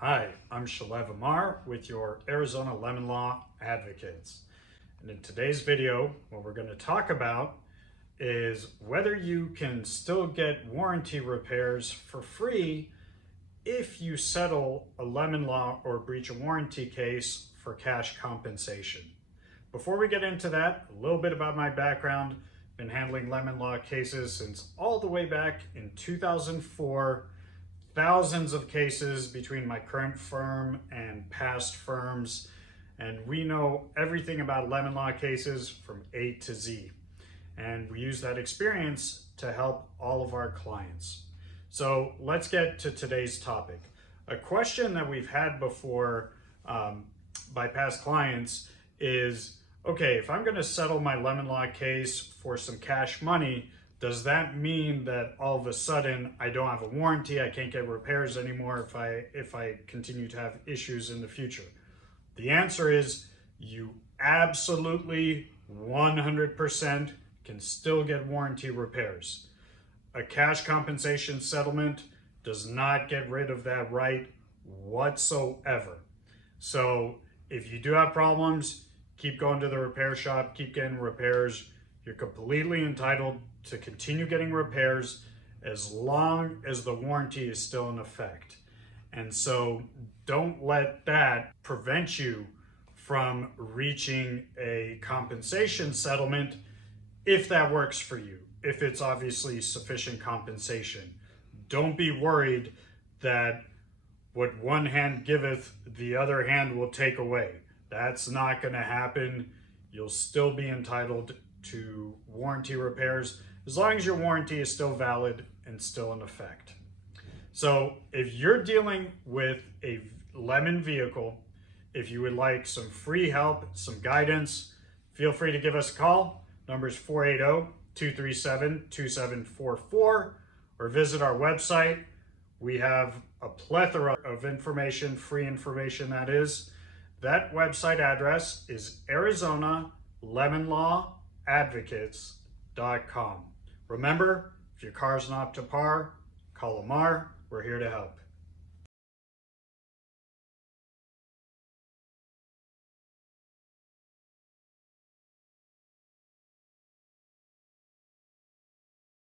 Hi, I'm Shalev Amar with your Arizona Lemon Law Advocates. And in today's video, what we're going to talk about is whether you can still get warranty repairs for free if you settle a lemon law or breach of warranty case for cash compensation. Before we get into that, a little bit about my background. Been handling lemon law cases since all the way back in 2004. Thousands of cases between my current firm and past firms, and we know everything about lemon law cases from A to Z. And we use that experience to help all of our clients. So let's get to today's topic. A question that we've had before by past clients is, okay, if I'm going to settle my lemon law case for some cash money, does that mean that all of a sudden I don't have a warranty, I can't get repairs anymore if I continue to have issues in the future? The answer is you absolutely 100% can still get warranty repairs. A cash compensation settlement does not get rid of that right whatsoever. So if you do have problems, keep going to the repair shop, keep getting repairs. You're completely entitled to continue getting repairs as long as the warranty is still in effect. And so don't let that prevent you from reaching a compensation settlement if that works for you, if it's obviously sufficient compensation. Don't be worried that what one hand giveth, the other hand will take away. That's not going to happen. You'll still be entitled to warranty repairs as long as your warranty is still valid and still in effect. So if you're dealing with a lemon vehicle, if you would like some free help, some guidance, feel free to give us a call. Number is 480-237-2744, or visit our website. We have a plethora of information, free information that is. That website address is ArizonaLemonLawAdvocates.com. Remember, if your car's not up to par, call Amar. We're here to help.